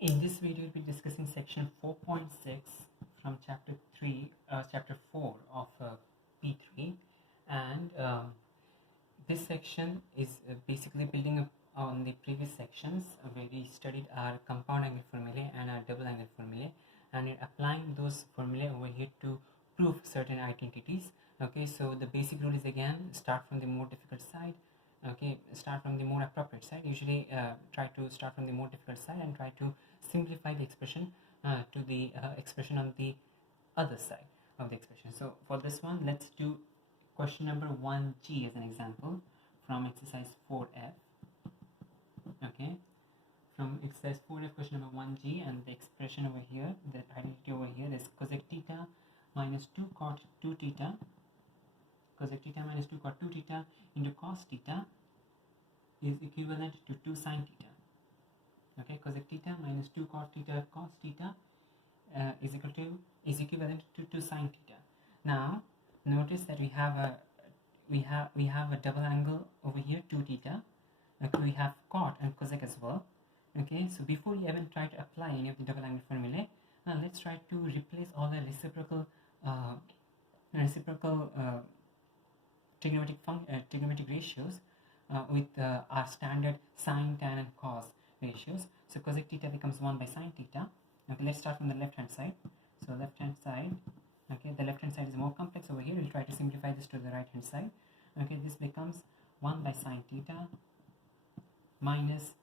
In this video, we'll be discussing section 4.6 from chapter 4 of P3, and this section is basically building up on the previous sections where we studied our compound angle formulae and our double angle formulae, and we're applying those formulae over here to prove certain identities. Okay, so the basic rule is again start from the more difficult side. Okay, start from the more appropriate side. Usually try to start from the more difficult side and try to simplify the expression to the expression on the other side of the expression. So for this one, let's do question number 1G as an example from exercise 4F. Okay, from exercise 4F, question number 1G, and the expression over here, the identity over here is cosec theta minus 2 cot 2 theta, cosec theta minus 2 cot 2 theta into cos theta is equivalent to 2 sin theta. Okay, cosec theta minus 2 cot theta cos theta is equivalent to 2 sin theta. Now notice that we have a double angle over here, 2 theta. Okay, we have cot and cosec as well. Okay, so before you even try to apply any of the double angle formulae, let's try to replace all the reciprocal trigonometric ratios with our standard sine, tan, and cos ratios. So cosec theta becomes 1 by sine theta. Okay, let's start from the left hand side. So left hand side, okay, the left hand side is more complex over here. We'll try to simplify this to the right hand side. Okay, this becomes 1 by sine theta minus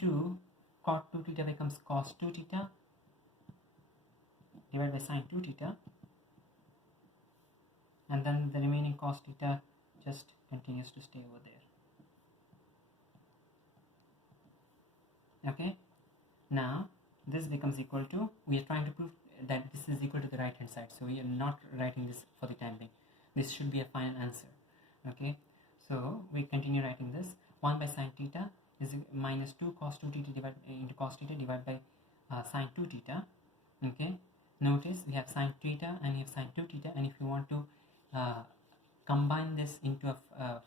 2 cot 2 theta becomes cos 2 theta divided by sine 2 theta, and then the remaining cos theta just continues to stay over there. Okay, now this becomes equal to, we are trying to prove that this is equal to the right hand side, so we are not writing this for the time being. This should be a final answer. Okay, so we continue writing this. 1 by sine theta is minus 2 cos 2 theta divided into cos theta divided by sine 2 theta. Okay, notice we have sine theta and we have sine 2 theta, and if you want to combine this into the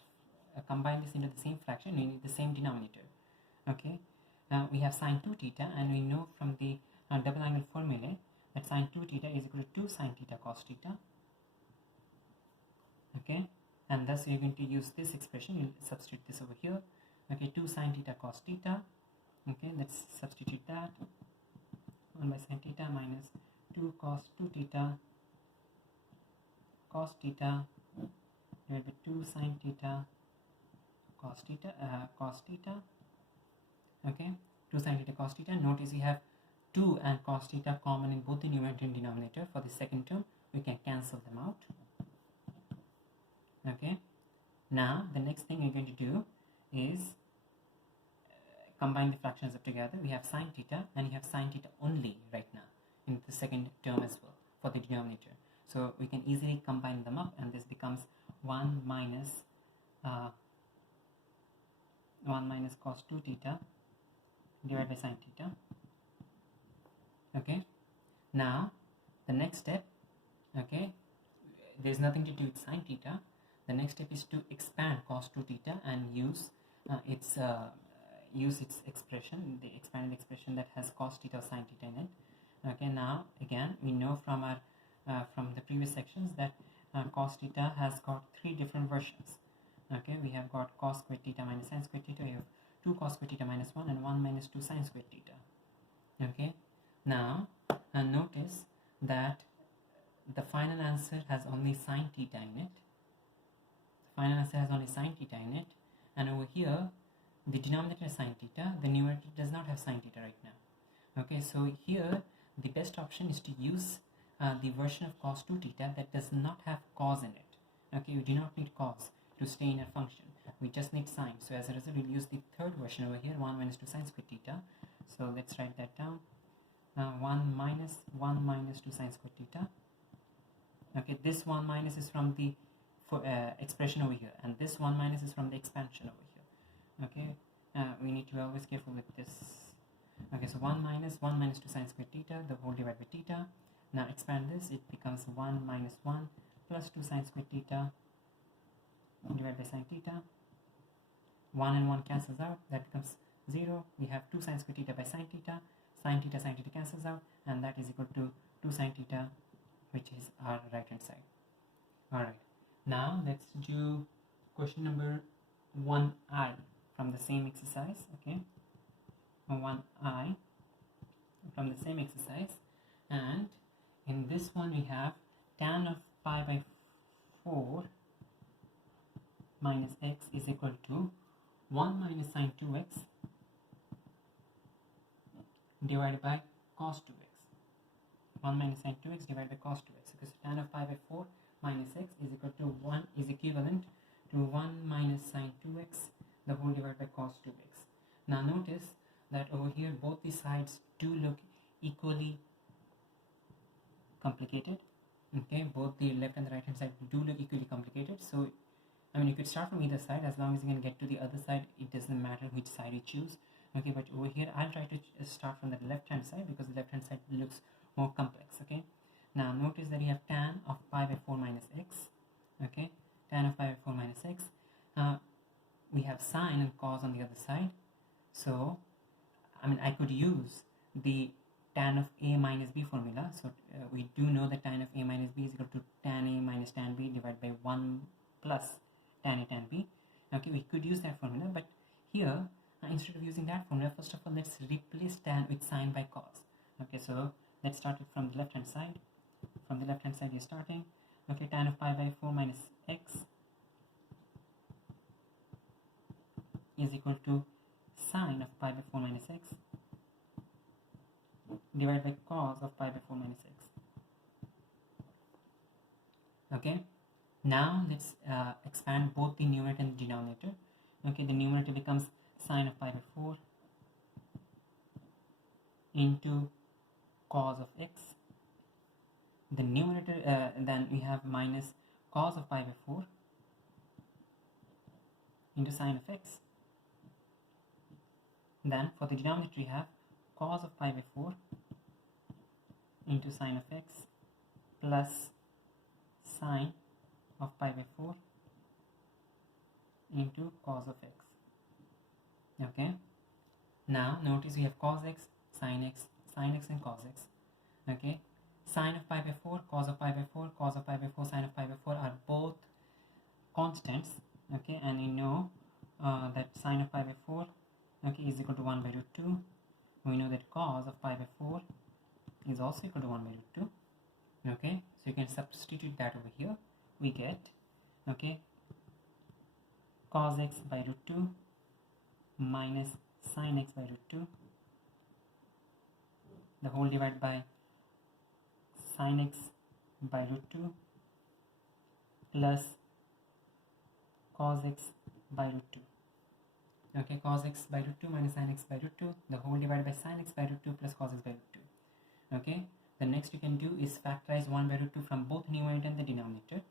same fraction, we need the same denominator. Okay, now we have sine 2 theta, and we know from the double angle formula that sine 2 theta is equal to 2 sine theta cos theta. Okay, and thus you're going to use this expression. You'll substitute this over here. Okay, 2 sine theta cos theta. Okay, let's substitute that. 1 by sine theta minus 2 cos 2 theta cos theta divided by 2 sine theta cos theta. Okay, 2 sine theta cos theta. Notice we have 2 and cos theta common in both the numerator and denominator. For the second term, we can cancel them out. Okay, now the next thing we're going to do is combine the fractions up together. We have sine theta and we have sine theta only right now in the second term as well for the denominator. So we can easily combine them up, and this becomes 1 minus cos 2 theta divided by sine theta. Okay, now the next step, okay, there's nothing to do with sine theta. The next step is to expand cos 2 theta and use its expression, the expanded expression that has cos theta or sine theta in it. Okay, now again we know from our from the previous sections that cos theta has got 3 different versions. Okay, we have got cos squared theta minus sin squared theta. We have 2 cos squared theta minus 1 and 1 minus 2 sin squared theta. Okay, now notice that the final answer has only sine theta in it. The final answer has only sine theta in it, and over here the denominator is sine theta, the numerator does not have sine theta right now. Okay, so here the best option is to use the version of cos 2 theta that does not have cos in it. Okay, you do not need cos to stay in a function, we just need sine. So as a result, we'll use the third version over here, 1 minus 2 sin squared theta. So let's write that down. 1 minus 2 sin squared theta. Okay, this 1 minus is from the expression over here, and this 1 minus is from the expansion over here. Okay, we need to be always careful with this. Okay, so 1 minus 2 sin squared theta, the whole divided by theta. Now expand this, it becomes 1 minus 1 plus 2 sin squared theta divided by sin theta. 1 and 1 cancels out, that becomes 0. We have 2 sin squared theta by sin theta. Sin theta cancels out, and that is equal to 2 sin theta, which is our right hand side. Alright, now let's do question number 1i from the same exercise. Okay, 1i from the same exercise, and in this one we have tan of pi by 4 minus x is equal to 1 minus sin 2x divided by cos 2x. 1 minus sin 2x divided by cos 2x. Okay, so tan of pi by 4 minus x is equal to 1 is equivalent to 1 minus sin 2x the whole divided by cos 2x. Now notice that over here both the sides do look equally complicated. Okay, both the left and the right hand side do look equally complicated. So I mean, you could start from either side. As long as you can get to the other side, it doesn't matter which side you choose. Okay, but over here I'll try to start from the left hand side because the left hand side looks more complex. Okay, now notice that you have tan of pi by 4 minus x. Okay, tan of pi by 4 minus x. We have sine and cos on the other side. So I mean, I could use the tan of a minus b formula. So we do know that tan of a minus b is equal to tan a minus tan b divided by 1 plus tan a tan b. Okay, we could use that formula, but here instead of using that formula, first of all let's replace tan with sine by cos. Okay, so let's start it from the left hand side. From the left hand side you're starting. Okay, tan of pi by 4 minus x is equal to sine of pi by 4 minus x divided by cos of pi by 4 minus x. Okay, now let's expand both the numerator and the denominator. Okay, the numerator becomes sine of pi by 4 into cos of x. The numerator, then we have minus cos of pi by 4 into sine of x. Then for the denominator we have cos of pi by 4 into sine of x plus sine of pi by 4 into cos of x. Okay, now notice we have cos x, sin x and cos x. Okay, sine of pi by 4, cos of pi by 4, cos of pi by 4, sine of pi by 4 are both constants. Okay, and you know that sine of pi by 4, okay, is equal to 1 by root 2. We know that cos of pi by 4 is also equal to 1 by root 2. Okay, so you can substitute that over here. We get, okay, cos x by root 2 minus sin x by root 2 the whole divided by sin x by root 2 plus cos x by root 2. Okay, cos x by root 2 minus sin x by root 2 the whole divided by sin x by root 2 plus cos x by root 2. Okay, the next you can do is factorize 1 by root 2 from both numerator and the denominator.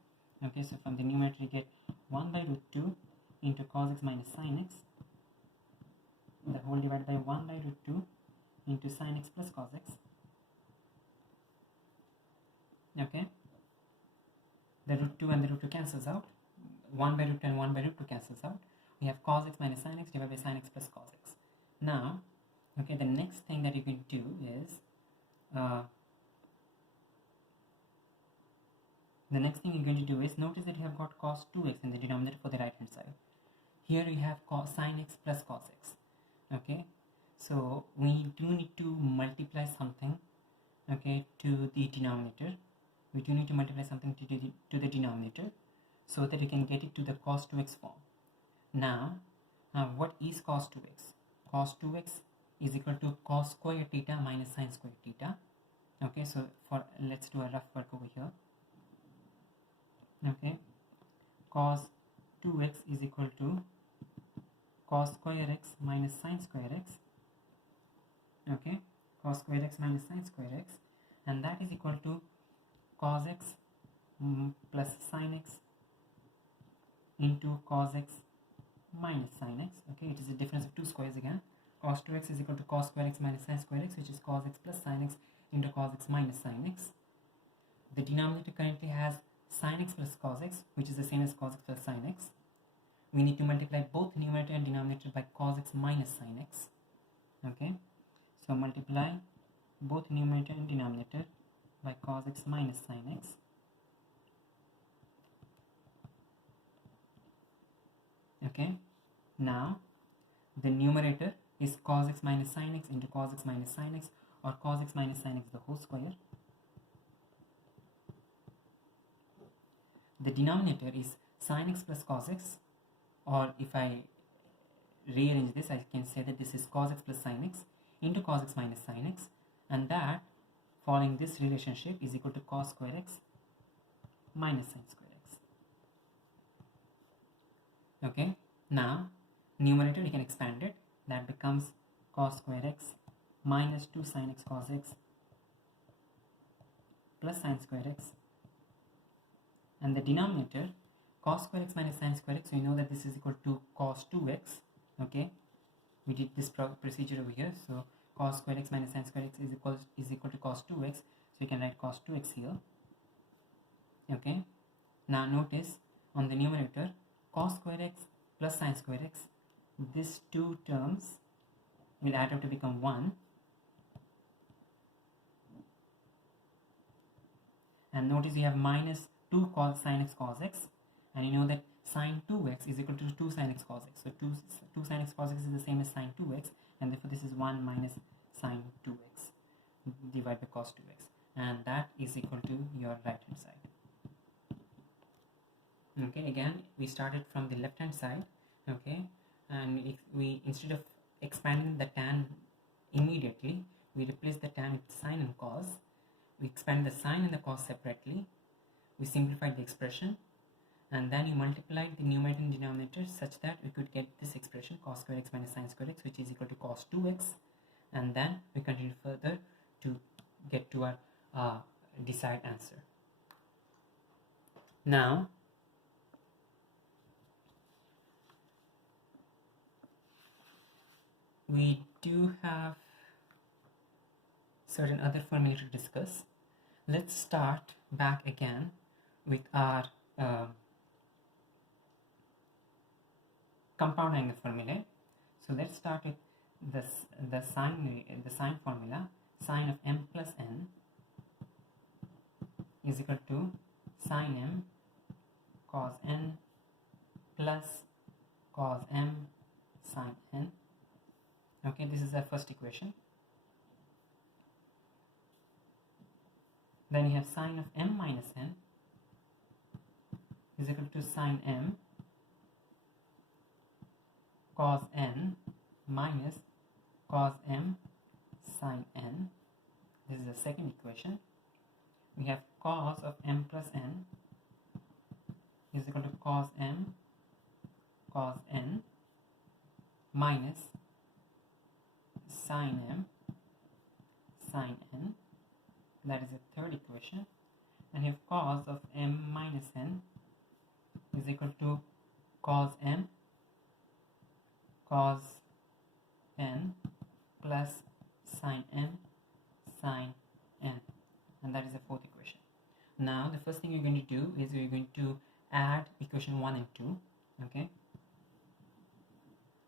Okay, so from the numerator you get 1 by root 2 into cos x minus sin x the whole divided by 1 by root 2 into sin x plus cos x. Okay, the root 2 and the root 2 cancels out. 1 by root 2 and 1 by root 2 cancels out. We have cos x minus sin x divided by sin x plus cos x. Now, okay, the next thing that you can do is the next thing you're going to do is notice that you have got cos 2x in the denominator for the right hand side. Here we have cos sin x plus cos x. Okay, so we do need to multiply something, okay, to the denominator. We do need to multiply something to the denominator so that we can get it to the cos 2x form. Now, what is cos 2x? Cos 2x is equal to cos square theta minus sin square theta. Okay, so let's do a rough work over here. Okay, cos 2x is equal to cos square x minus sin square x. Okay, cos square x minus sin square x, and that is equal to cos x plus sin x into cos x minus sin x. Okay, it is a difference of two squares again. Cos 2x is equal to cos square x minus sin square x, which is cos x plus sin x into cos x minus sin x. The denominator currently has sin x plus cos x, which is the same as cos x plus sin x. We need to multiply both numerator and denominator by cos x minus sin x. Okay, So multiply both numerator and denominator by cos x minus sin x. Okay, now the numerator is cos x minus sin x into cos x minus sin x, or cos x minus sin x the whole square. The denominator is sin x plus cos x, or if I rearrange this, I can say that this is cos x plus sin x into cos x minus sin x, and that, following this relationship, is equal to cos square x minus sin square x. Okay, now numerator we can expand it, that becomes cos square x minus 2 sin x cos x plus sin square x, and the denominator cos square x minus sin square x, we know that this is equal to cos 2x. Okay, we did this procedure over here, so cos square x minus sin square x is equal to cos 2x, so you can write cos 2x here. Okay, now notice on the numerator cos square x plus sin square x, these two terms will add up to become 1, and notice you have minus 2 cos sin x cos x, and you know that sin 2x is equal to 2 sin x cos x, so 2 sin x cos x is the same as sin 2x, and therefore this is 1 minus sin 2x divided by cos 2x, and that is equal to your right hand side. Okay, again we started from the left hand side. Okay, and if we, instead of expanding the tan immediately, we replace the tan with sine and cos. We expand the sine and the cos separately, we simplified the expression, and then you multiplied the numerator and denominator such that we could get this expression cos square x minus sin square x, which is equal to cos 2x, and then we continue further to get to our desired answer. Now we do have certain other formulae to discuss. Let's start back again with our compound angle formulae. So let's start with the sine formula. Sine of m plus n is equal to sine m cos n plus cos m sine n. Okay, this is our first equation. Then you have sine of m minus n is equal to sine m cos n minus cos m sine n. This is the second equation. We have cos of m plus n is equal to cos m cos n minus sine m sine n. That is the third equation. And you have cos of m minus n is equal to cos m cos n plus sine m sine n, and that is the fourth equation. Now the first thing you're going to do is you're going to add equation 1 and 2. Okay,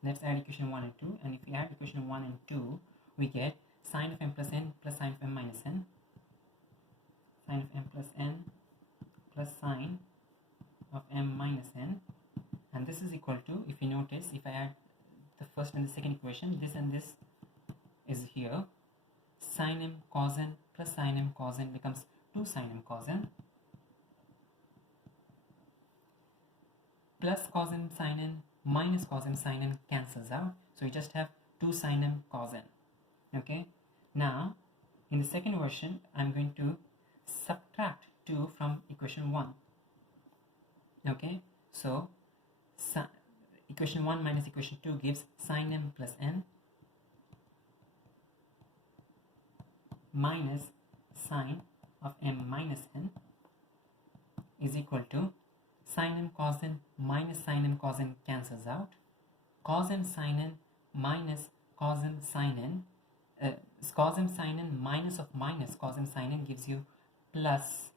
let's add equation 1 and 2, and if we add equation 1 and 2, we get sine of m plus n plus sine of m minus n, sine of m plus n plus sine of m minus n, and this is equal to, if you notice, if I add the first and the second equation, this and this is here, sine m cos n plus sine m cos n becomes 2 sine m cos n plus cos m sine n minus cos m sine n cancels out, so you just have 2 sine m cos n. Okay, now in the second version I'm going to subtract 2 from equation 1. Okay, so equation 1 minus equation 2 gives sine m plus n minus sine of m minus n is equal to sine m cos n minus sine m cos n cancels out, cos m sine n minus cos m sine n, cos m sine n minus of minus cos m sine n gives you plus,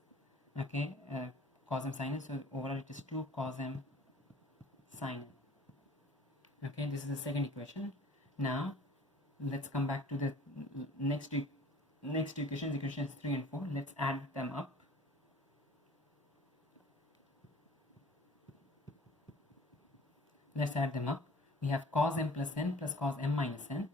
okay, cos m sine n, so overall it is 2 cos m sine n. Okay, this is the second equation. Now let's come back to the next two equations, equations 3 and 4. Let's add them up. Let's add them up. We have cos m plus n plus cos m minus n.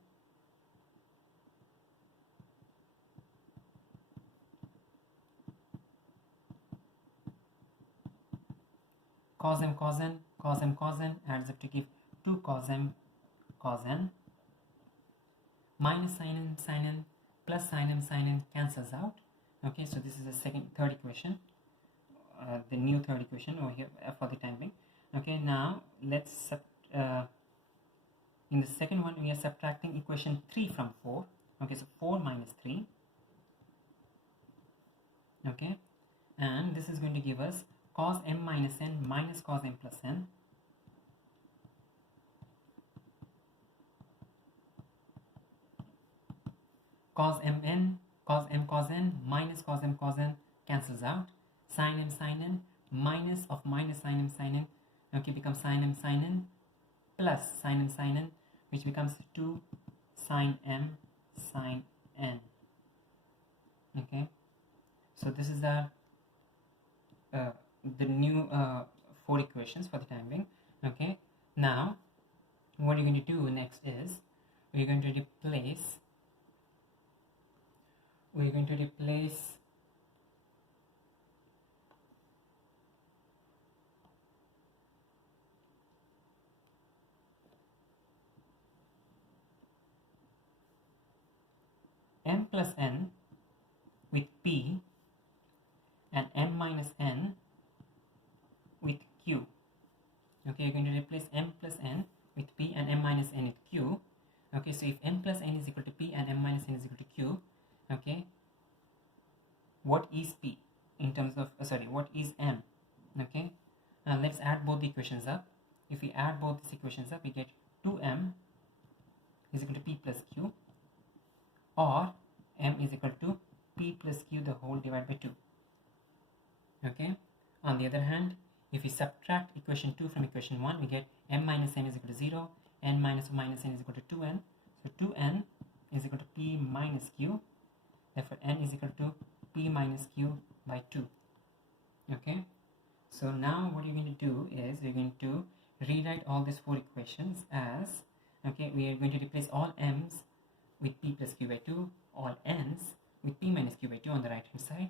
Cos m cos n, cos m cos n adds up to give 2 cos m cos n. Minus sin n plus sin n cancels out. Okay, so this is the third equation, the new third equation over here for the time being. Okay, now let's in the second one we are subtracting equation 3 from 4. Okay, so 4 minus 3. Okay, and this is going to give us cos m minus n minus cos m plus n. Cos m cos n minus cos m cos n cancels out. Sin n minus of minus sin n, okay, becomes sin n plus sin n, which becomes 2 sin m sin n. Okay, so this is the new 4 equations for the time being. Okay, now what you're going to do next is we're going to replace m plus n with p and m minus n with q. Okay, you're going to replace m plus n with p and m minus n with q. Okay, so if m plus n is equal to p and m minus n is equal to q, okay, what is p in terms of what is m? Okay, let's add both the equations up. If we add both these equations up, we get 2m is equal to p plus q, or m is equal to p plus q the whole divided by 2. Okay, on the other hand, if we subtract equation 2 from equation 1, we get m minus n is equal to 0, n minus n is equal to 2n. So 2n is equal to p minus q, therefore n is equal to p minus q by 2. Okay, so now what you're going to do is we're going to rewrite all these 4 equations as, okay, we are going to replace all m's with p plus q by 2, all n's with p minus q by 2 on the right hand side.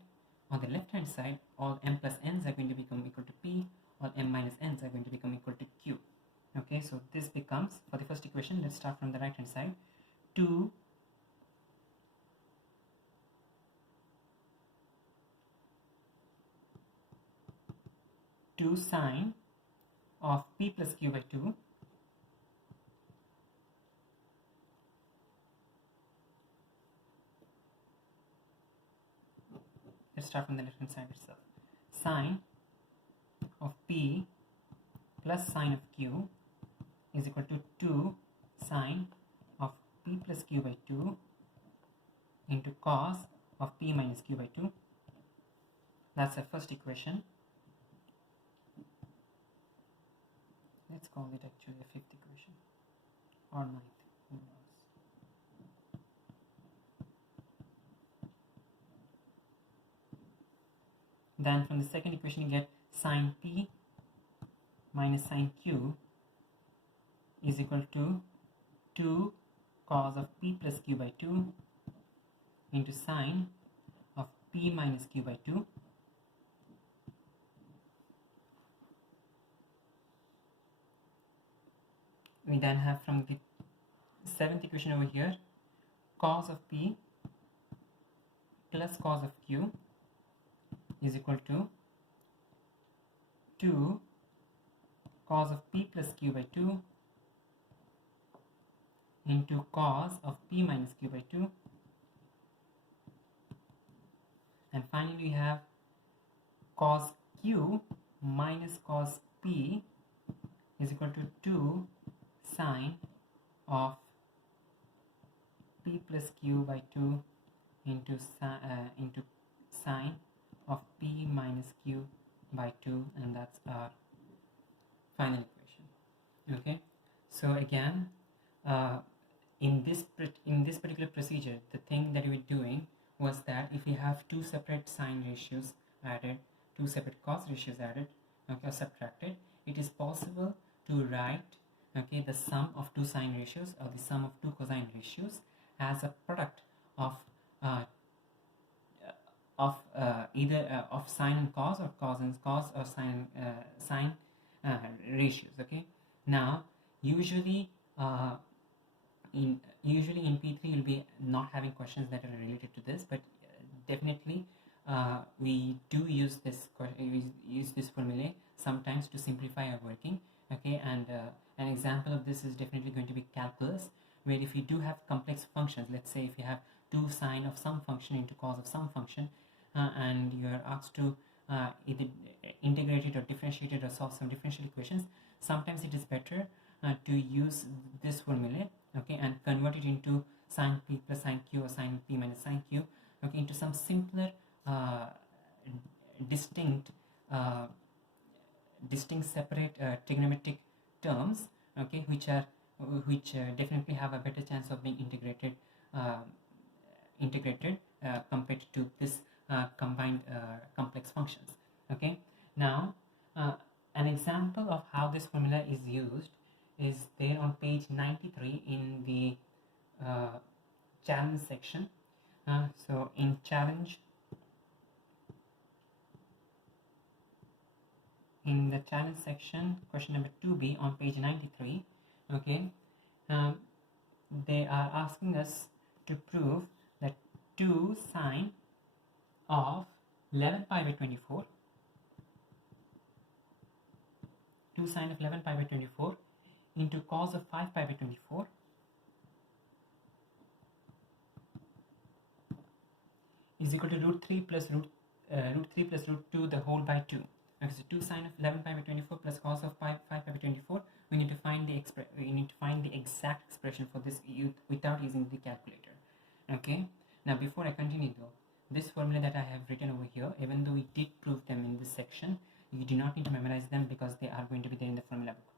On the left hand side, all m plus n's are going to become equal to p, all m minus n's are going to become equal to q. Okay, so this becomes, for the first equation, let's start from the right hand side, 2 sine of p plus q by 2 let's start from the left hand side itself. Sine of p plus sine of q is equal to 2 sine of p plus q by 2 into cos of p minus q by 2. That's the first equation. Let's call it actually a fifth equation or ninth, who knows. Then from the second equation you get sine p minus sine q is equal to 2 cos of p plus q by 2 into sine of p minus q by 2. We then have from the seventh equation over here, cos of p plus cos of q is equal to 2 cos of p plus q by 2 into cos of p minus q by 2. And finally we have cos q minus cos p is equal to 2 sine of p plus q by 2 into sine of p minus q by 2, and that's our final equation. Okay, so again in this particular procedure, the thing that we were doing was that if we have two separate sign ratios added, two separate cos ratios added, okay, or subtracted, it is possible to write, okay, the sum of two sine ratios or the sum of two cosine ratios as a product of either of sine and cos, or cos and cos, or sine ratios. Okay, now usually in P3 you'll be not having questions that are related to this, but definitely we do use this formulae sometimes to simplify our working. Okay, and an example of this is definitely going to be calculus, where if you do have complex functions, let's say if you have 2 sine of some function into cos of some function, and you are asked to either integrate it or differentiate it or solve some differential equations, sometimes it is better to use this formula, okay, and convert it into sine p plus sine q or sine p minus sine q, okay, into some simpler distinct separate trigonometric terms, okay, which definitely have a better chance of being integrated compared to this combined complex functions. Okay, now an example of how this formula is used is there on page 93 in the challenge section. So in challenge, in the challenge section, question number 2b on page 93, okay, they are asking us to prove that 2 sine of 11 pi by 24, 2 sine of 11 pi by 24 into cos of 5 pi by 24 is equal to root 3 plus root 2 the whole by 2. Okay, so 2 sine of 11 pi by 24 plus cos of 5 pi by 24. We need to find the exact expression for this without using the calculator. Okay. Now before I continue though, this formula that I have written over here, even though we did prove them in this section, you do not need to memorize them because they are going to be there in the formula book.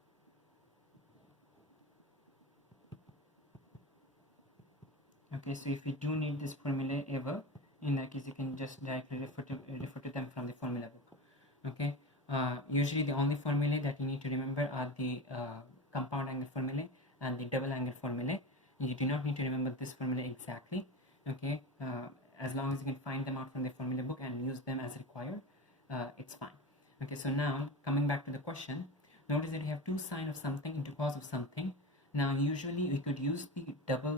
Okay, so if you do need this formula ever, in that case you can just directly refer to them from the formula book. Okay, usually the only formulae that you need to remember are the compound angle formulae and the double angle formulae. You do not need to remember this formula exactly. Okay, as long as you can find them out from the formula book and use them as required, it's fine. Okay, so now coming back to the question, notice that you have 2 sine of something into cos of something. Now usually we could use the double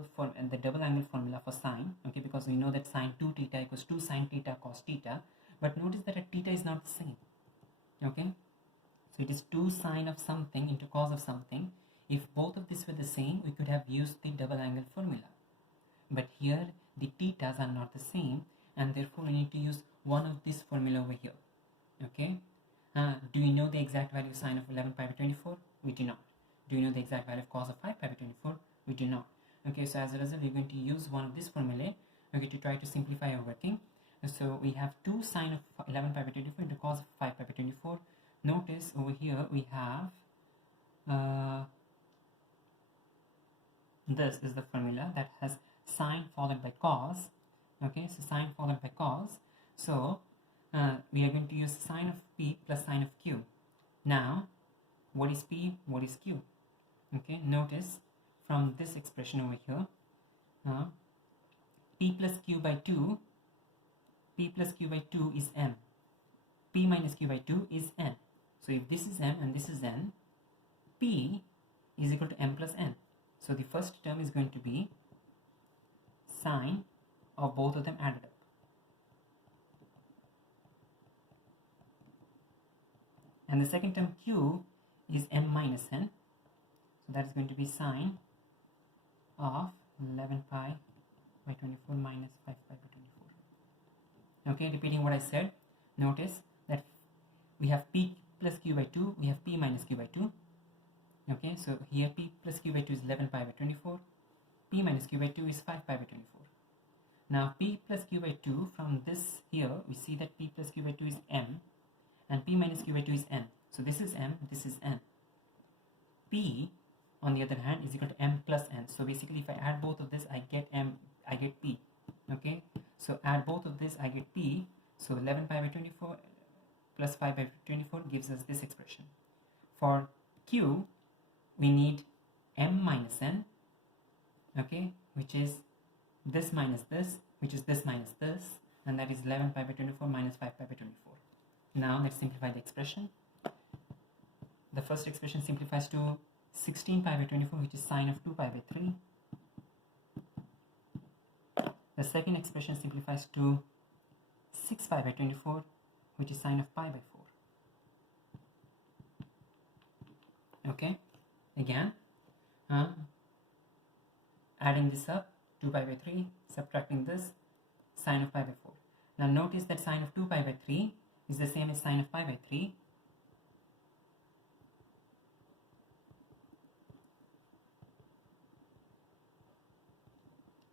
angle formula for sine, okay, because we know that sine 2 theta equals 2 sine theta cos theta, but notice that a theta is not the same. Okay, so it is 2 sine of something into cos of something. If both of these were the same, we could have used the double angle formula, but here the thetas are not the same, and therefore we need to use one of this formula over here. Okay, do you know the exact value of sine of 11 pi by 24? We do not. Do you know the exact value of cos of 5 pi by 24? We do not. Okay, so as a result, we're going to use one of these formulae, okay, to try to simplify our working. So we have 2 sine of 11 pi by 24 into cos of 5 pi by 24. Notice over here we have this is the formula that has sine followed by cos. Okay, so sine followed by cos. So we are going to use sine of p plus sine of q. Now, what is p? What is q? Okay, notice from this expression over here, p plus q by 2. P plus q by 2 is m. P minus q by 2 is n. So if this is m and this is n, p is equal to m plus n. So the first term is going to be sine of both of them added up. And the second term q is m minus n. So that is going to be sine of 11 pi by 24 minus 5 pi by 24. Okay, repeating what I said, notice that we have p plus q by 2, we have p minus q by 2. Okay, so here p plus q by 2 is 11 pi by 24, p minus q by 2 is 5 pi by 24. Now p plus q by 2, from this here, we see that p plus q by 2 is m, and p minus q by 2 is n. So this is m, this is n. P on the other hand is equal to m plus n. So basically if I add both of this, I get p. Okay, so add both of this, I get p. So 11 pi by 24 plus 5 by 24 gives us this expression. For q, we need m minus n, okay, which is this minus this, which is this minus this, and that is 11 pi by 24 minus 5 pi by 24. Now let's simplify the expression. The first expression simplifies to 16 pi by 24, which is sine of 2 pi by 3. The second expression simplifies to 6 pi by 24, which is sine of pi by 4. Okay, again, adding this up, 2 pi by 3, subtracting this, sine of pi by 4. Now notice that sine of 2 pi by 3 is the same as sine of pi by 3.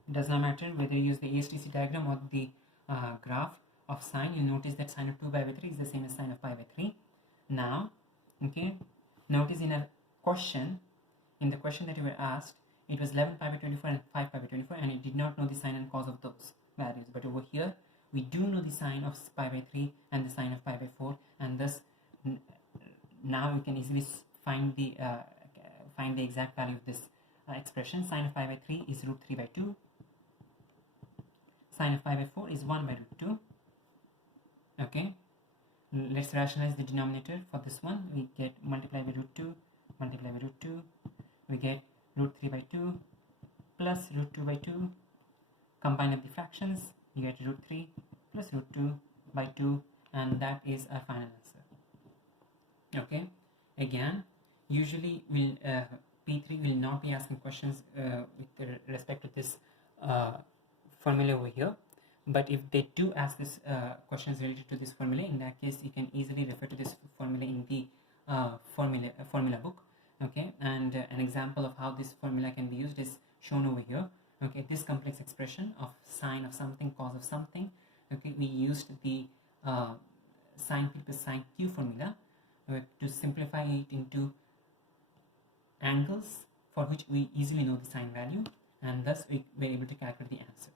It does not matter whether you use the ASTC diagram or the graph of sine. You notice that sine of 2 pi by 3 is the same as sine of pi by 3. Now, okay, notice in a question, in the question that you were asked, it was 11 pi by 24 and 5 pi by 24, and it did not know the sine and cos of those values. But over here, we do know the sine of pi by 3 and the sine of pi by 4, and thus now we can easily find the exact value of this expression. Sine of pi by 3 is root 3 by 2. Sine of pi by 4 is 1 by root 2. Okay, let's rationalize the denominator for this one. We get multiply by root 2, multiply by root 2. We get root 3 by 2 plus root 2 by 2. Combine up the fractions, you get root 3 plus root 2 by 2, and that is our final answer. Okay, again, usually P3 will not be asking questions with respect to this formula over here, but if they do ask this questions related to this formula, in that case you can easily refer to this formula in the formula book. Okay, and an example of how this formula can be used is shown over here. Okay, this complex expression of sine of something, cos of something. Okay, we used the sine p plus sine q formula to simplify it into angles for which we easily know the sine value, and thus we were able to calculate the answer.